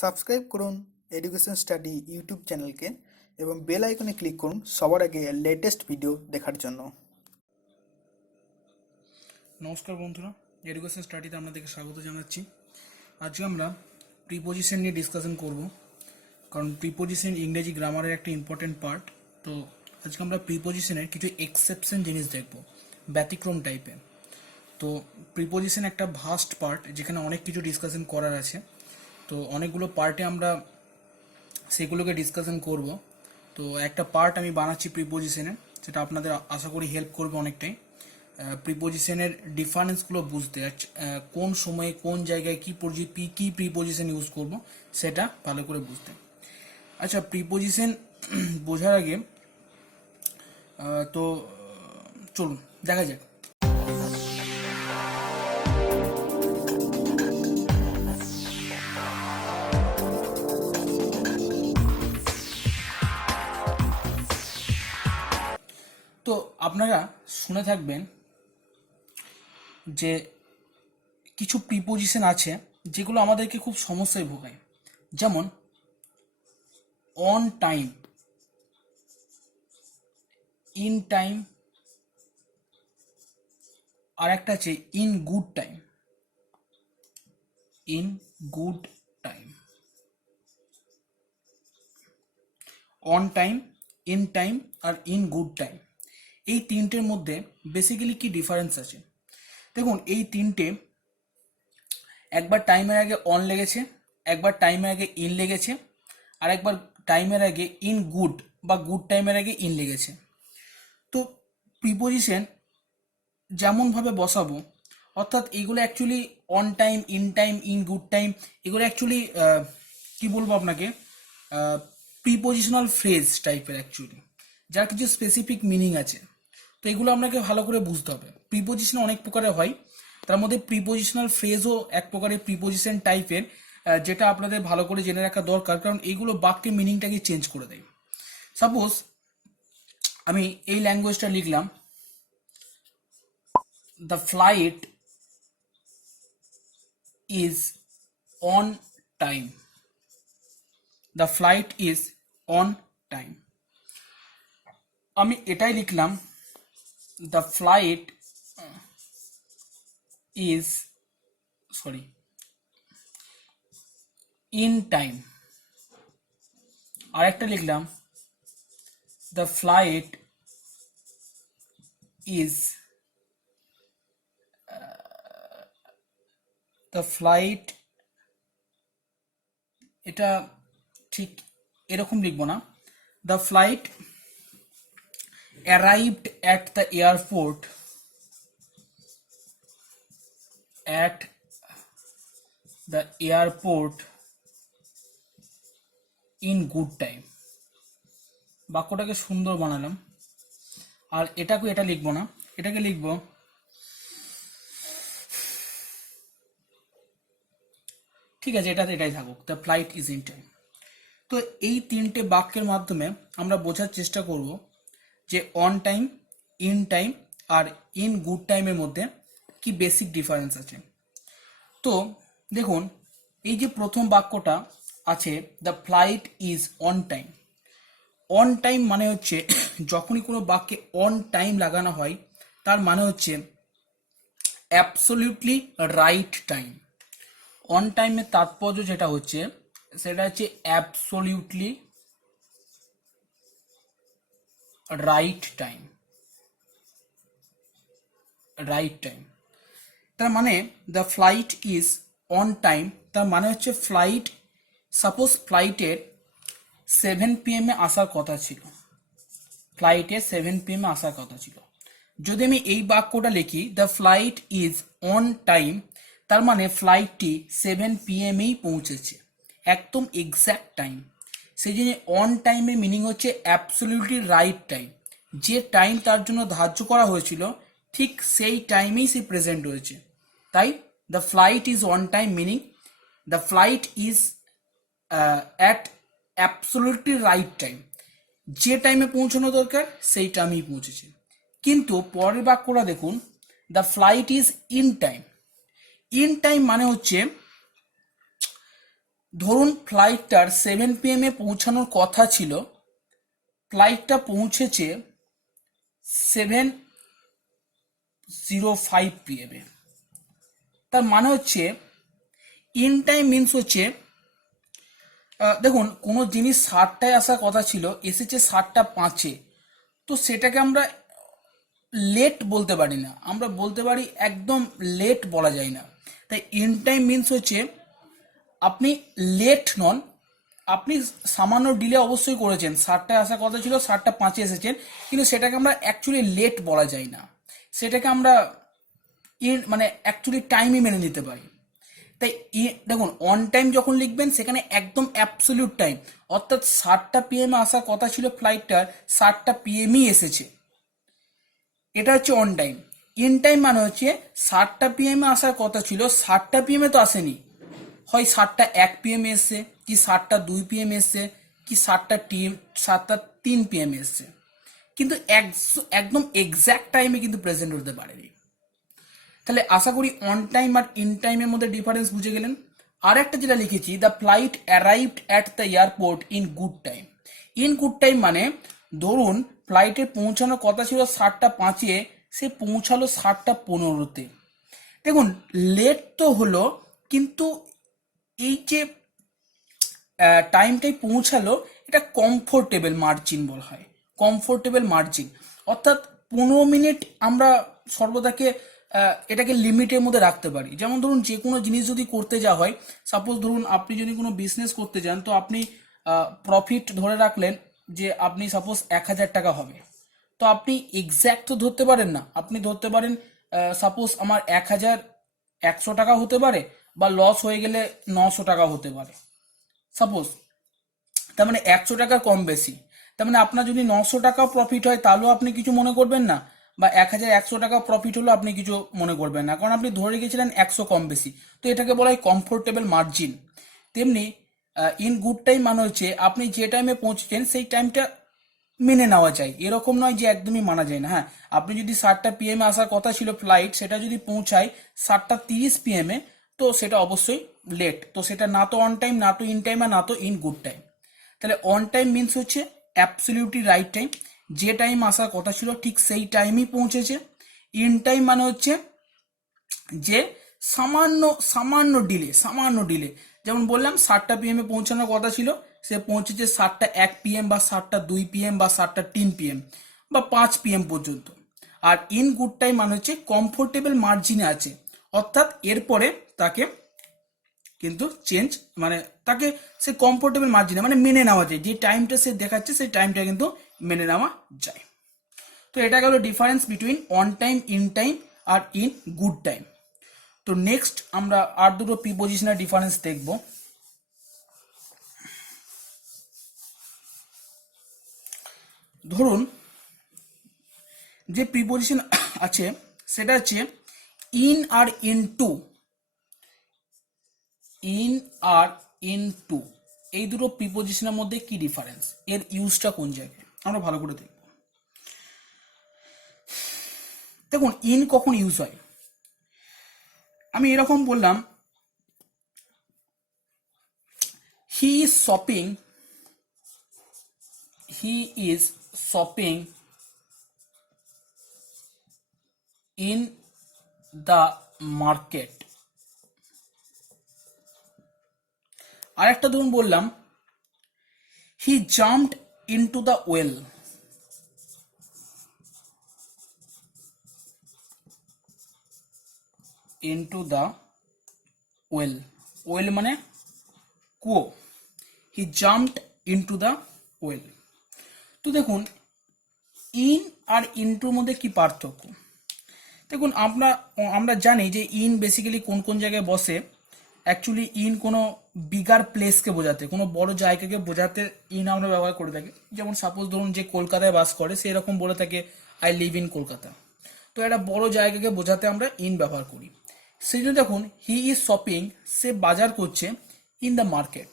Subscribe করুন education study YouTube চ্যানেলকে এবং বেল আইকনে ক্লিক করুন সবার আগে লেটেস্ট ভিডিও দেখার জন্য। নমস্কার বন্ধুরা, এডুকেশন স্টাডিতে আপনাদেরকে স্বাগত জানাচ্ছি। আজকে আমরা প্রিপোজিশন নিয়ে ডিসকাশন করব, কারণ প্রিপোজিশন ইংরেজি গ্রামারের একটা ইম্পর্টেন্ট পার্ট। তো আজকে আমরা প্রিপোজিশনের কিছু এক্সেপশন জিনিস দেখব, ব্যতিক্রম টাইপের। তো প্রিপোজিশন একটা ভাস্ট পার্ট, যেখানে অনেক কিছু ডিসকাশন করার আছে। তো অনেকগুলো পার্টে আমরা সেগুলোকে ডিসকাশন করব। তো একটা পার্ট আমি বানাচ্ছি প্রিপোজিশনের, যেটা আপনাদের আশা করি হেল্প করবে অনেকটাই প্রিপোজিশনের ডিফারেন্সগুলো বুঝতে, কোন সময়ে কোন জায়গায় কি প্রিপোজিশন ইউজ করব সেটা ভালো করে বুঝতে। আচ্ছা, প্রিপোজিশন বোঝার আগে তো চলুন দেখা যাক। তো আপনারা শুনে থাকবেন যে কিছু প্রিপোজিশন আছে যেগুলো আমাদেরকে খুব সমস্যায় ভোগায়, যেমন অন টাইম, ইন টাইম, আর একটা আছে in good time. In good time, on time, in time আর ইন গুড টাইম, এই তিনটের মধ্যে বেসিক্যালি কি ডিফারেন্স আছে দেখুন। এই তিনটে, একবার টাইমের আগে অন লেগেছে, একবার টাইমের আগে ইন লেগেছে, আর একবার টাইমের আগে ইন গুড বা গুড টাইমের আগে ইন লেগেছে। তো প্রিপোজিশন যেমনভাবে বসাবো, অর্থাৎ এগুলো actually on time, in time, in good time, এগুলো অ্যাকচুয়ালি কি বলবো আপনাকে, প্রিপোজিশনাল ফ্রেজ টাইপের অ্যাকচুয়ালি, যার কিছু স্পেসিফিক মিনিং আছে। তো এগুলো আপনাকে ভালো করে বুঝতে হবে। প্রিপোজিশন অনেক প্রকারের হয়, তার মধ্যে প্রিপোজিশনাল ফ্রেজও এক প্রকারের প্রিপোজিশন টাইপের, যেটা আপনাদের ভালো করে জেনে রাখা দরকার, কারণ এইগুলো বাক্যের মিনিংটাকে চেঞ্জ করে দেয়। সাপোজ আমি এই ল্যাঙ্গুয়েজটা লিখলাম, the flight is on time. The flight is on time. আমি এটাই লিখলাম, the flight is in time. আর একটা লিখলাম, the flight is এটা ঠিক এরকম লিখবো না, the flight arrived at the airport in good time. বাক্যটাকে সুন্দর বানালাম। আর এটা লিখবো না, এটাকে লিখবো, ঠিক আছে, এটাই থাকুক, the flight is in time. তো এই তিনটে বাক্যের মাধ্যমে আমরা বোঝার চেষ্টা করব যে অন টাইম, ইন টাইম আর ইন গুড টাইমের মধ্যে কি বেসিক ডিফারেন্স আছে। তো দেখুন, এই যে প্রথম বাক্যটা আছে, the flight is on time. On time মানে হচ্ছে যখনই কোনো বাক্যে অন টাইম লাগানো হয়, তার মানে হচ্ছে অ্যাবসলিউটলি রাইট টাইম। অন টাইমের তাৎপর্য যেটা হচ্ছে, সেটা হচ্ছে অ্যাবসলিউটলি রাইট টাইম। তার মানে the flight is on time, তার মানে হচ্ছে ফ্লাইট, সাপোজ ফ্লাইটের 7 PM আসার কথা ছিল, যদি আমি এই বাক্যটা লিখি, the flight is on time, তার মানে ফ্লাইটটি 7 PM পৌঁছেছে, একদম এক্স্যাক্ট টাইম। সেই জন্য অন টাইমের মিনিং হচ্ছে অ্যাবসলিউটলি রাইট টাইম। যে টাইম তার জন্য ধার্য করা হয়েছিল, ঠিক সেই টাইমেই সে প্রেজেন্ট হয়েছে। তাই the flight is on time meaning the flight is at absolutely right time. যে টাইমে পৌঁছানো দরকার সেই টাইমেই পৌঁছেছে। কিন্তু পরের বাক্যটা দেখুন, the flight is in time. In time মানে হচ্ছে ধরুন ফ্লাইটটার 7 PM পৌঁছানোর কথা ছিল, ফ্লাইটটা পৌঁছেছে 7:05 PM। তার মানে হচ্ছে ইন টাইম মিনস হচ্ছে, দেখুন কোনো জিনিস 7টায় আসার কথা ছিল, এসেছে 7টা 5-এ, তো সেটাকে আমরা লেট বলতে পারি না, আমরা বলতে পারি একদম লেট বলা যায় না। তাই ইন টাইম মিনস হচ্ছে আপনি লেট নন, আপনি সামান্য ডিলে অবশ্যই করেছেন, 7টায় আসার কথা ছিল 7টা 5-এ এসেছেন, কিন্তু সেটাকে আমরা অ্যাকচুয়ালি লেট বলা যায় না, সেটাকে আমরা মানে অ্যাকচুয়ালি টাইমই মেনে নিতে পারি। তাই দেখুন অন টাইম যখন লিখবেন সেখানে একদম অ্যাবসলিউট টাইম, অর্থাৎ 7টা PM আসার কথা ছিল ফ্লাইটটার, 7টা PM এসেছে, এটা হচ্ছে অন টাইম। ইন টাইম মানে হচ্ছে 7টা PM আসার কথা ছিল, 7টা PM তো আসেনি, হয় 7টা 1 PM এসছে, কি 7টা 2 PM এসছে, কি 7টা 3 PM এসছে, কিন্তু একদম এক্স্যাক্ট টাইমে কিন্তু প্রেজেন্ট হতে পারেনি। তাহলে আশা করি অন টাইম আর ইন টাইমের মধ্যে ডিফারেন্স বুঝে গেলেন। আর একটা যেটা লিখেছি, the flight arrived at the airport in good time. In good time মানে ধরুন ফ্লাইটে পৌঁছানোর কথা ছিল 7টা 5-এ, সে পৌঁছালো 7টা 15-তে। দেখুন লেট তো হলো, কিন্তু এই যে টাইমটাই পৌঁছালো, এটা কমফোর্টেবল মার্জিন বলা হয়, কমফোর্টেবল মার্জিন, অর্থাৎ 15 মিনিট আমরা সর্বদাকে এটাকে লিমিটের মধ্যে রাখতে পারি। যেমন ধরুন যে কোনো জিনিস যদি করতে যাওয়া হয়, সাপোজ ধরুন আপনি যদি কোনো বিজনেস করতে যান, তো আপনি প্রফিট ধরে রাখলেন যে আপনি সাপোজ 1,000 টাকা হবে, তো আপনি এক্স্যাক্ট তো ধরতে পারেন না, আপনি ধরতে পারেন সাপোজ আমার 1,100 টাকা হতে পারে, বা লস হয়ে গেলে 900 টাকা হতে পারে সাপোজ, তার মানে 100 টাকার কম বেশি। তার মানে আপনার যদি 900 টাকা প্রফিট হয় তাহলেও আপনি কিছু মনে করবেন না, বা 1,100 টাকা প্রফিট হলো আপনি কিছু মনে করবেন না, কারণ আপনি ধরে গেছিলেন 100 কম বেশি, তো এটাকে বলা হয় কমফোর্টেবল মার্জিন। তেমনি ইন গুড টাইম মানে হচ্ছে আপনি যে টাইমে পৌঁছেছেন সেই টাইমটা মেনে নেওয়া যায়, এরকম নয় যে একদমই মানা যায় না। হ্যাঁ, আপনি যদি 7টা PM আসার কথা ছিল ফ্লাইট, সেটা যদি পৌঁছায় 7টা 30 PM, তো সেটা অবশ্যই লেট, তো সেটা না তো অন টাইম, না তো ইন টাইম, আর না তো ইন গুড টাইম। তাহলে অন টাইম মিনস হচ্ছে অ্যাবসলিউটলি রাইট টাইম, যে টাইম আসার কথা ছিল ঠিক সেই টাইমই পৌঁছেছে। ইন টাইম মানে হচ্ছে যে সামান্য সামান্য ডিলে, যেমন বললাম 7টা PM পৌঁছানোর কথা ছিল, সে পৌঁছেছে 7টা 1 PM, বা 7টা 2 PM, বা 7টা 3 PM, বা 5 PM পর্যন্ত। আর ইন গুড টাইম মানে হচ্ছে কমফোর্টেবল মার্জিনে আছে, অর্থাৎ এরপরে তাকে কিন্তু চেঞ্জ মানে তাকে সে কমফোর্টেবল মার্জিনে মানে মেনে নেওয়া যায়, যে টাইমটা সে দেখাচ্ছে সেই টাইমটা কিন্তু মেনে নেওয়া যায়। তো এটা গেল difference between on time, in time আর ইন গুড টাইম। তো নেক্সট আমরা আর দুটো প্রিপোজিশনের ডিফারেন্স দেখব। ধরুন যে প্রিপোজিশন আছে সেটা হচ্ছে ইন আর ইন টু। ইন আর ইন টু এই দুটো প্রিপোজিশনের মধ্যে কি ডিফারেন্স, এর ইউজটা কোন জায়গায় আমরা ভালো করে দেখব। দেখুন ইন কখন ইউজ হয়, আমি এরকম বললাম, he is shopping, he is shopping in the market. আরেকটা ধরুন বললাম, হি jumped into the well. Into the well, well মানে কুয়ো, হি জাম্পড ইনটু দ্য ওয়েল। তো দেখুন ইন আর ইনটুর মধ্যে কি পার্থক্য। দেখুন আমরা জানি যে ইন বেসিক্যালি কোন কোন জায়গায় বসে। অ্যাকচুয়ালি ইন কোনো বিগার প্লেসকে বোঝাতে, কোনো বড় জায়গাকে বোঝাতে ইন আমরা ব্যবহার করে থাকি। যেমন সাপোজ ধরুন যে কলকাতায় বাস করে সে এরকম বলে থাকে আই লিভ ইন কলকাতা, তো একটা বড় জায়গাকে বোঝাতে আমরা ইন ব্যবহার করি। সেই জন্য দেখুন হি ইজ শপিং, সে বাজার করছে ইন দ্য মার্কেট।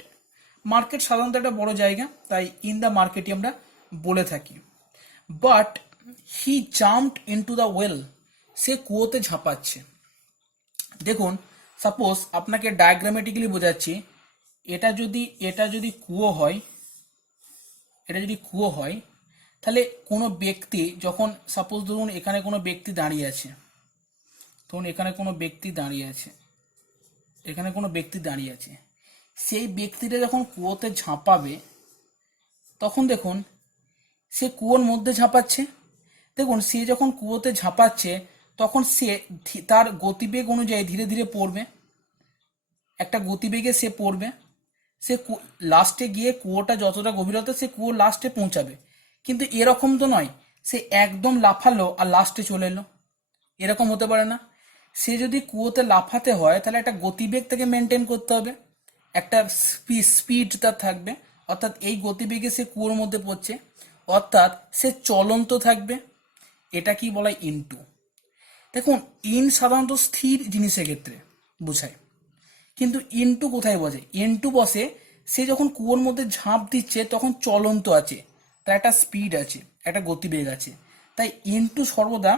মার্কেট সাধারণত একটা বড় জায়গা, তাই ইন দ্য মার্কেটই আমরা বলে থাকি। But he jumped into the well, সে কুয়োতে ঝাঁপাচ্ছে। দেখুন সাপোজ আপনাকে ডায়াগ্রামেটিক্যালি বোঝাচ্ছি, এটা যদি কুয়ো হয়, এটা যদি কুয়ো হয়, তাহলে কোনো ব্যক্তি যখন, সাপোজ ধরুন এখানে কোনো ব্যক্তি দাঁড়িয়ে আছে, ধরুন এখানে কোনো ব্যক্তি দাঁড়িয়ে আছে, এখানে কোনো ব্যক্তি দাঁড়িয়ে আছে, সেই ব্যক্তিটা যখন কুয়োতে ঝাঁপাবে, তখন দেখুন সে কুয়োর মধ্যে ঝাঁপাচ্ছে। দেখুন সে যখন কুয়োতে ঝাঁপাচ্ছে তখন সে তার গতিবেগ অনুযায়ী ধীরে ধীরে পড়বে, একটা গতিবেগে সে পড়বে, সে লাস্টে গিয়ে কুয়োটা যতটা গভীরতা সে কুয়োর লাস্টে পৌঁছাবে। কিন্তু এরকম তো নয় সে একদম লাফালো আর লাস্টে চলে এলো, এরকম হতে পারে না। সে যদি কুয়োতে লাফাতে হয় তাহলে একটা গতিবেগ তাকে মেনটেন করতে হবে, একটা স্পিড তার থাকবে, অর্থাৎ এই গতিবেগে সে কুয়োর মধ্যে পড়ছে, অর্থাৎ সে চলন্ত থাকবে। এটা কি বলা হয়? ইনটু। দেখুন ইন সাধারণত স্থির জিনিসের ক্ষেত্রে বোঝায়, কিন্তু ইনটু কোথায় বসে? ইনটু বসে সে যখন কুয়োর মধ্যে ঝাঁপ দিচ্ছে তখন চলন্ত আছে, তার একটা স্পিড আছে, একটা গতিবেগ আছে। তাই ইনটু সর্বদা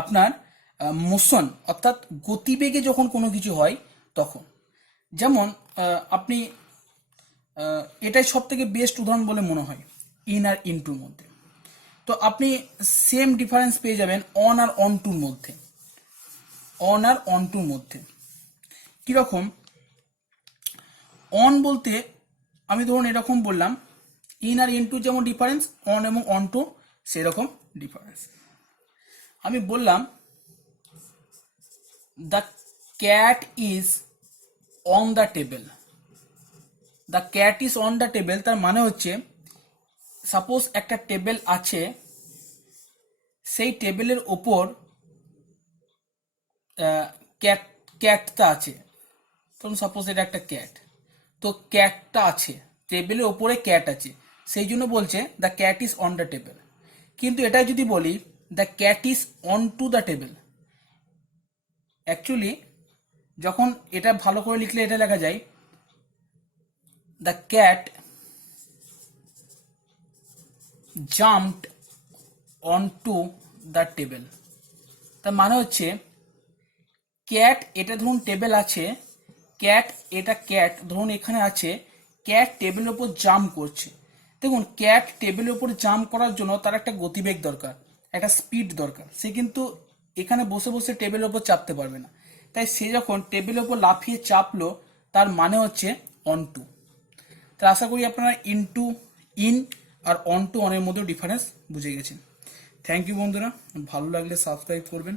আপনার মোশন অর্থাৎ গতিবেগে যখন কোনো কিছু হয় তখন। যেমন আপনি এটাই সব থেকে বেস্ট উদাহরণ বলে মনে হয় ইন আর ইনটুর মধ্যে। তো আপনি সেম ডিফারেন্স পেয়ে যাবেন অন আর অন টুর মধ্যে। অন আর অন টুর মধ্যে কীরকম? অন বলতে আমি ধরুন এরকম বললাম, ইন আর ইন টু যেমন ডিফারেন্স, অন এবং অন টু সেরকম ডিফারেন্স। আমি বললাম the cat is on the table. The cat is on the table তার মানে হচ্ছে সাপোজ একটা টেবিল আছে, সেই টেবিলের ওপর ক্যাটটা আছে। ধরুন সাপোজ এটা একটা ক্যাট, তো ক্যাটটা আছে, টেবিলের ওপরে ক্যাট আছে, সেই জন্য বলছে the cat is on the table. কিন্তু এটা যদি বলি the cat is on to the table, actually যখন এটা ভালো করে লিখলে এটা লেখা যায় the cat jumped on to the table. তার মানে হচ্ছে ক্যাট, এটা ধরুন টেবিল আছে, ক্যাট, এটা ক্যাট ধরুন এখানে আছে, ক্যাট টেবিলের উপর জাম্প করছে। দেখুন ক্যাট টেবিলের উপর জাম্প করার জন্য তার একটা গতিবেগ দরকার, একটা স্পিড দরকার। সে কিন্তু এখানে বসে বসে টেবিলের উপর চাপতে পারবে না, তাই সে যখন টেবিলের উপর লাফিয়ে চাপলো তার মানে হচ্ছে অন টু। তো আশা করি আপনারা ইনটু ইন আর অন টু অনের মধ্যে ডিফারেন্স বুঝে গেছেন। থ্যাংক ইউ বন্ধুরা, ভালো লাগলে সাবস্ক্রাইব করবেন,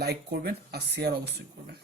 লাইক করবেন আর শেয়ার অবশ্যই করবেন।